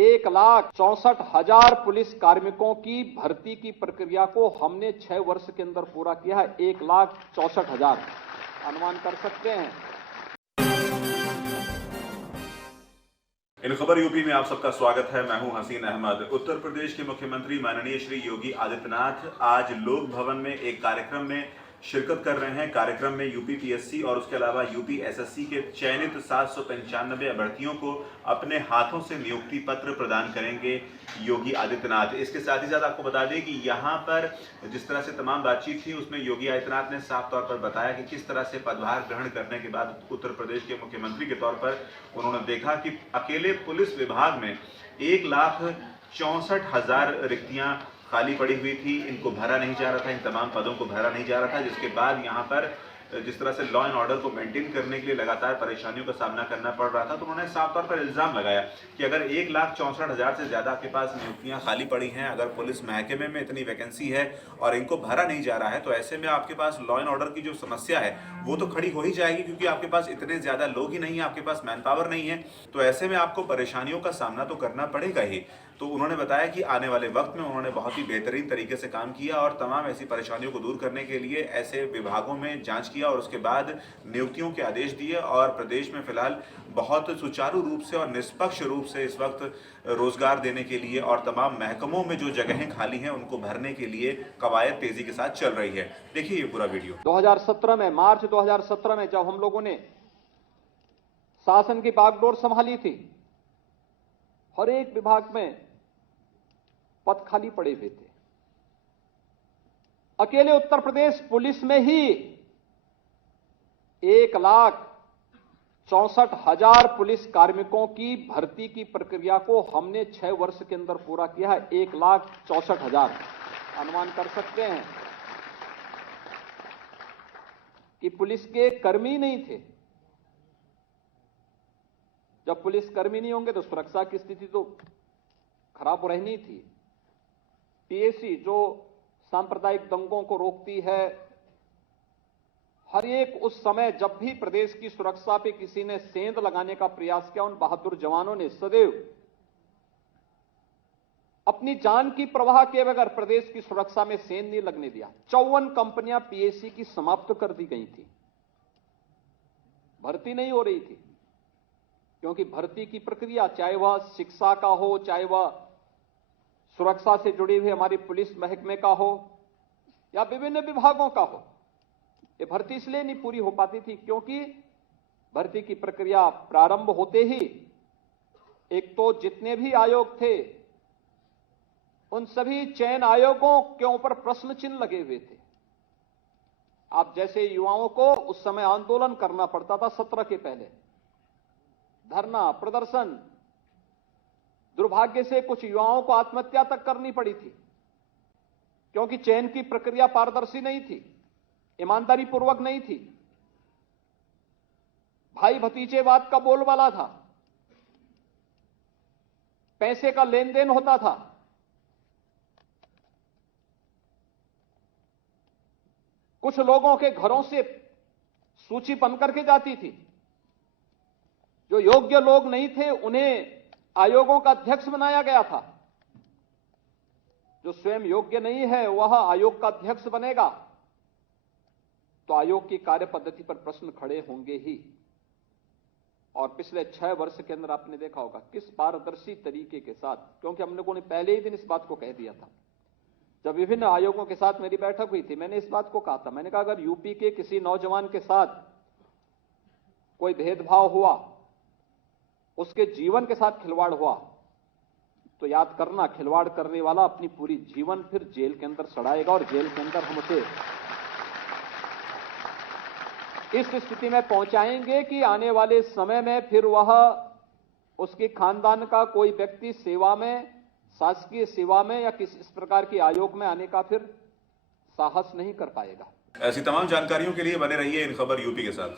1,64,000 police कार्मिकों की भर्ती की प्रक्रिया को हमने 6 वर्ष के अंदर पूरा किया है। 1,64,000 अनुमान कर सकते हैं। इन खबर यूपी में आप सबका स्वागत है। मैं हूं हसीन अहमद। उत्तर प्रदेश के मुख्यमंत्री माननीय श्री योगी आदित्यनाथ आज लोक भवन में एक कार्यक्रम में शिरकत कर रहे हैं। कार्यक्रम में यूपी पीएससी और उसके अलावा यूपी एसएससी के चयनित 795 अभ्यर्थियों को अपने हाथों से नियुक्ति पत्र प्रदान करेंगे योगी आदित्यनाथ। इसके साथ ही साथ आपको बता दें कि यहाँ पर जिस तरह से तमाम बातचीत थी उसमें योगी आदित्यनाथ ने साफ तौर पर बताया कि किस तरह से पदभार ग्रहण करने के बाद उत्तर प्रदेश के मुख्यमंत्री के तौर पर उन्होंने देखा कि अकेले पुलिस विभाग में 1,64,000 रिक्तियां खाली पड़ी हुई थी। इनको भरा नहीं जा रहा था, इन तमाम पदों को भरा नहीं जा रहा था, जिसके बाद यहाँ पर जिस तरह से लॉ एंड ऑर्डर को मेंटेन करने के लिए लगातार परेशानियों का सामना करना पड़ रहा था, तो उन्होंने साफ तौर पर इल्जाम लगाया कि अगर 1,64,000 से ज्यादा आपके पास नियुक्तियां खाली पड़ी हैं, अगर पुलिस महकमे में इतनी वैकेंसी है और इनको भरा नहीं जा रहा है, तो ऐसे में आपके पास लॉ एंड ऑर्डर की जो समस्या है वो तो खड़ी हो ही जाएगी, क्योंकि आपके पास इतने ज्यादा लोग ही नहीं है, आपके पास मैन पावर नहीं है। तो ऐसे में आपको परेशानियों का सामना तो करना पड़ेगा ही। तो उन्होंने बताया कि आने वाले वक्त में उन्होंने बहुत ही बेहतरीन तरीके से काम किया और तमाम ऐसी परेशानियों को दूर करने के लिए ऐसे विभागों में जांच किया और उसके बाद नियुक्तियों के आदेश दिए। और प्रदेश में फिलहाल बहुत सुचारू रूप से और निष्पक्ष रूप से इस वक्त रोजगार देने के लिए और तमाम महकमों में जो जगहें खाली हैं उनको भरने के लिए कवायद तेजी के साथ चल रही है। देखिए ये पूरा वीडियो। 2017 में, मार्च 2017 में जब हम लोगों ने शासन की बागडोर संभाली थी, हर एक विभाग में पद खाली पड़े हुए थे। अकेले उत्तर प्रदेश पुलिस में ही 1,64,000 पुलिस कार्मिकों की भर्ती की प्रक्रिया को हमने 6 वर्ष के अंदर पूरा किया है। 1,64,000 अनुमान कर सकते हैं कि पुलिस के कर्मी नहीं थे। जब पुलिस कर्मी नहीं होंगे तो सुरक्षा की स्थिति तो खराब रहनी थी। पीएसी जो सांप्रदायिक दंगों को रोकती है, हर एक उस समय जब भी प्रदेश की सुरक्षा पे किसी ने सेंध लगाने का प्रयास किया, उन बहादुर जवानों ने सदैव अपनी जान की परवाह किए बगैर प्रदेश की सुरक्षा में सेंध नहीं लगने दिया। 54 कंपनियां पीएसी की समाप्त कर दी गई थी। भर्ती नहीं हो रही थी क्योंकि भर्ती की प्रक्रिया, चाहे वह शिक्षा का हो, चाहे वह सुरक्षा से जुड़ी हुई हमारी पुलिस महकमे का हो या विभिन्न विभागों का हो, ये भर्ती इसलिए नहीं पूरी हो पाती थी क्योंकि भर्ती की प्रक्रिया प्रारंभ होते ही एक तो जितने भी आयोग थे उन सभी चयन आयोगों के ऊपर प्रश्न चिन्ह लगे हुए थे। आप जैसे युवाओं को उस समय आंदोलन करना पड़ता था, 17 के पहले धरना प्रदर्शन, दुर्भाग्य से कुछ युवाओं को आत्महत्या तक करनी पड़ी थी क्योंकि चयन की प्रक्रिया पारदर्शी नहीं थी, ईमानदारी पूर्वक नहीं थी, भाई भतीजेवाद का बोलबाला था, पैसे का लेन देन होता था। कुछ लोगों के घरों से सूची बनकर के जाती थी। जो योग्य लोग नहीं थे उन्हें आयोगों का अध्यक्ष बनाया गया था। जो स्वयं योग्य नहीं है वह आयोग का अध्यक्ष बनेगा तो आयोग की कार्य पद्धति पर प्रश्न खड़े होंगे ही। और पिछले 6 वर्ष के अंदर आपने देखा होगा किस पारदर्शी तरीके के साथ, क्योंकि हम लोगों ने पहले ही दिन इस बात को कह दिया था। जब विभिन्न आयोगों के साथ मेरी बैठक हुई थी, मैंने इस बात को कहा था, मैंने कहा अगर यूपी के किसी नौजवान के साथ कोई भेदभाव हुआ, उसके जीवन के साथ खिलवाड़ हुआ, तो याद करना खिलवाड़ करने वाला अपनी पूरी जीवन फिर जेल के अंदर सड़ाएगा और जेल के अंदर हम उसे इस स्थिति में पहुंचाएंगे कि आने वाले समय में फिर वह उसके खानदान का कोई व्यक्ति सेवा में, शासकीय सेवा में या किसी इस प्रकार के आयोग में आने का फिर साहस नहीं कर पाएगा। ऐसी तमाम जानकारियों के लिए बने रहिए इन खबर यूपी के साथ।